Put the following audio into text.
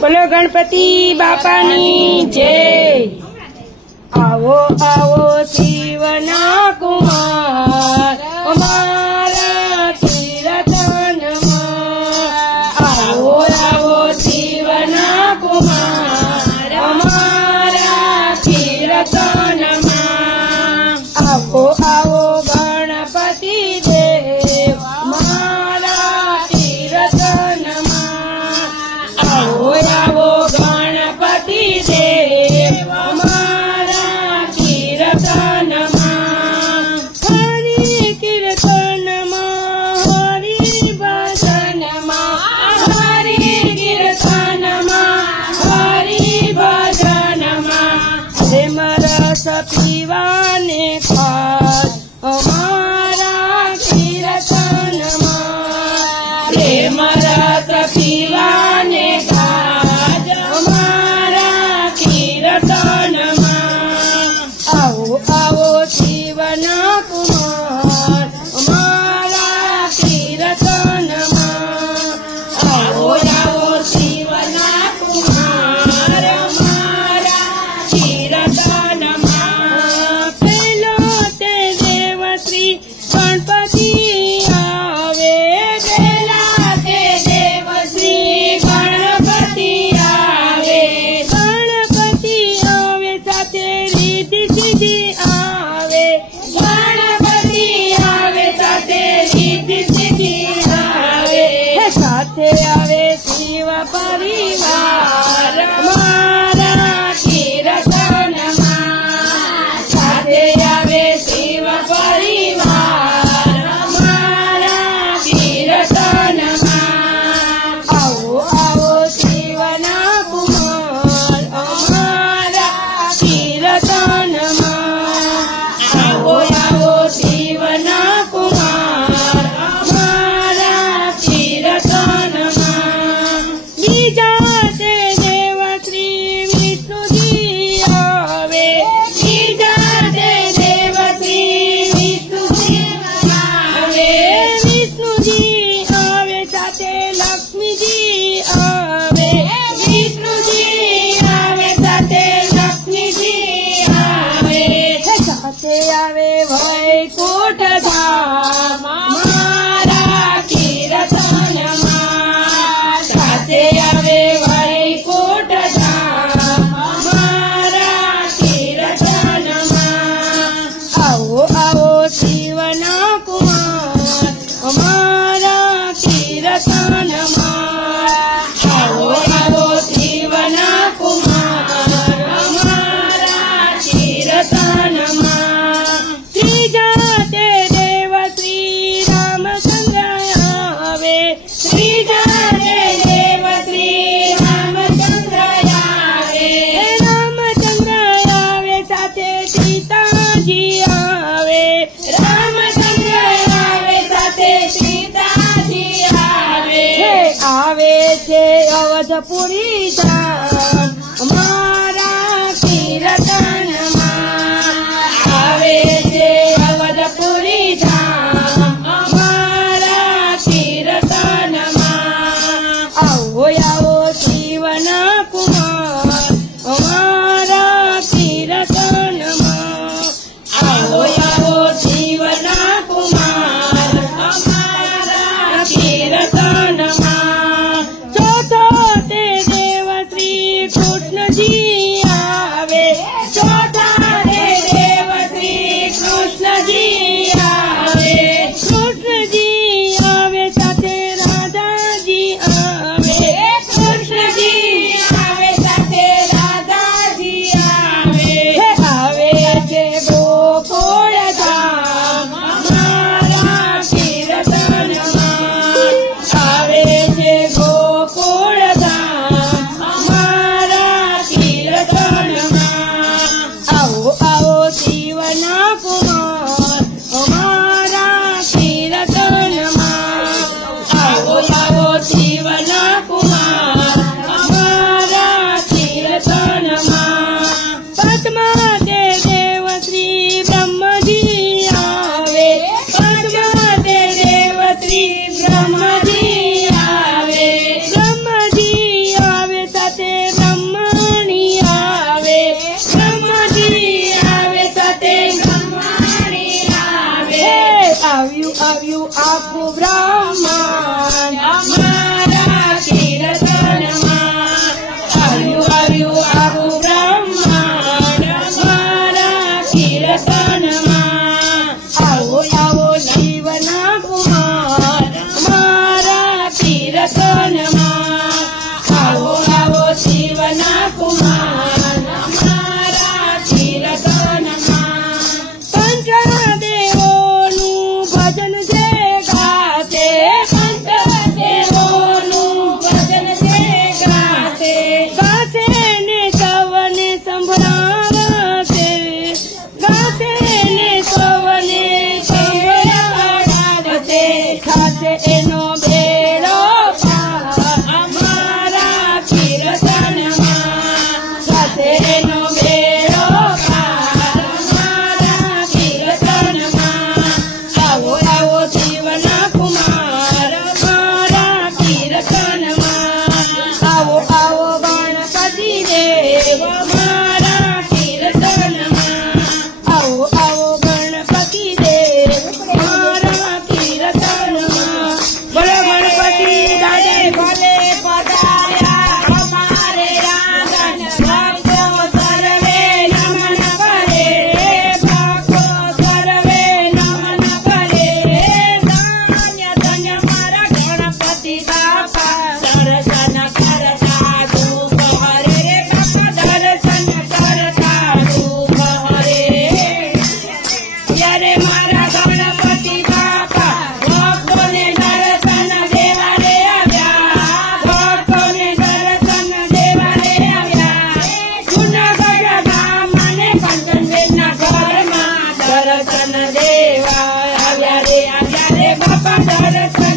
बोलो गणपति बापानी जय। आवो आवो शिवना कुमार अमारा कीर्तनमा। आवो आवो शिवना कुमार अमारा कीर्तनमा। आवो आवो गणपति देव मारा कीर्तनमा। आवो आवो गणपति देव मारा कीर्तनमा। हरि कीर्तनमा हरि भजनमा। हरि कीर्तनमा हरि भजनमा। प्रेम रस पीवाने खास हमारा कीर्तनमा। प्रेम रस पीवाने खास हमारा कीर्तनमा। आओ आओ शिवना कुमार हमारा कीर्तनमा। आओ आओ शिवना कुमार हमारा कीर्तनमा। पेलो ते देव श्री गणपति आवे। पेला ते देव श्री गणपति आवे। गणपति आवे साथे रिद्धि सिद्धि आवे। गणपति आवे साथे रिद्धि सिद्धि आवे। साथे आवे शिव परिवार हमारा कीर्तनमा। साथे आवे शिव परिवार हमारा कीर्तनमा। आओ आओ शिवना कुमार हमारा कीर्तनमा। आओ आओ शिवना कुमार हमारा कीर्तनमा। बीजा ते देव श्री विष्णु जी आवे। बीजा ते देव श्री विष्णु जी आवे। विष्णु जी आवे साथे लक्ष्मी जी आवे। विष्णु जी आवे साथे लक्ष्मी जी आवे। साथे आवे वैकुंठ धाम मारा कीर्तनमा। साथे आवे वैकुंठ धाम मारा कीर्तनमा। आओ आओ शिवना कुमार हमारा कीर्तनमा। आओ आओ शिवना कुमार हमारा कीर्तनमा। श्री जाते देव श्री रामचंद्र आवे। श्री जाते देव श्री रामचंद्र आवे। रामचंद्र आवे साथे सीता जी आवे। रामचंद्र आवे साथे सीता जी आवे। आवे छे अवधपुरी धाम हमारा कीर्तनमा। आवे छे अवधपुरी धाम हमारा कीर्तनमा। आओ आओ शिवना कुमार हमारा कीर्तनमा। आओ आओ शिवना कुमार हमारा कीर्तनमा। चौथो ते देव श्री દેવા આવ્યા રે બાપા દર્શન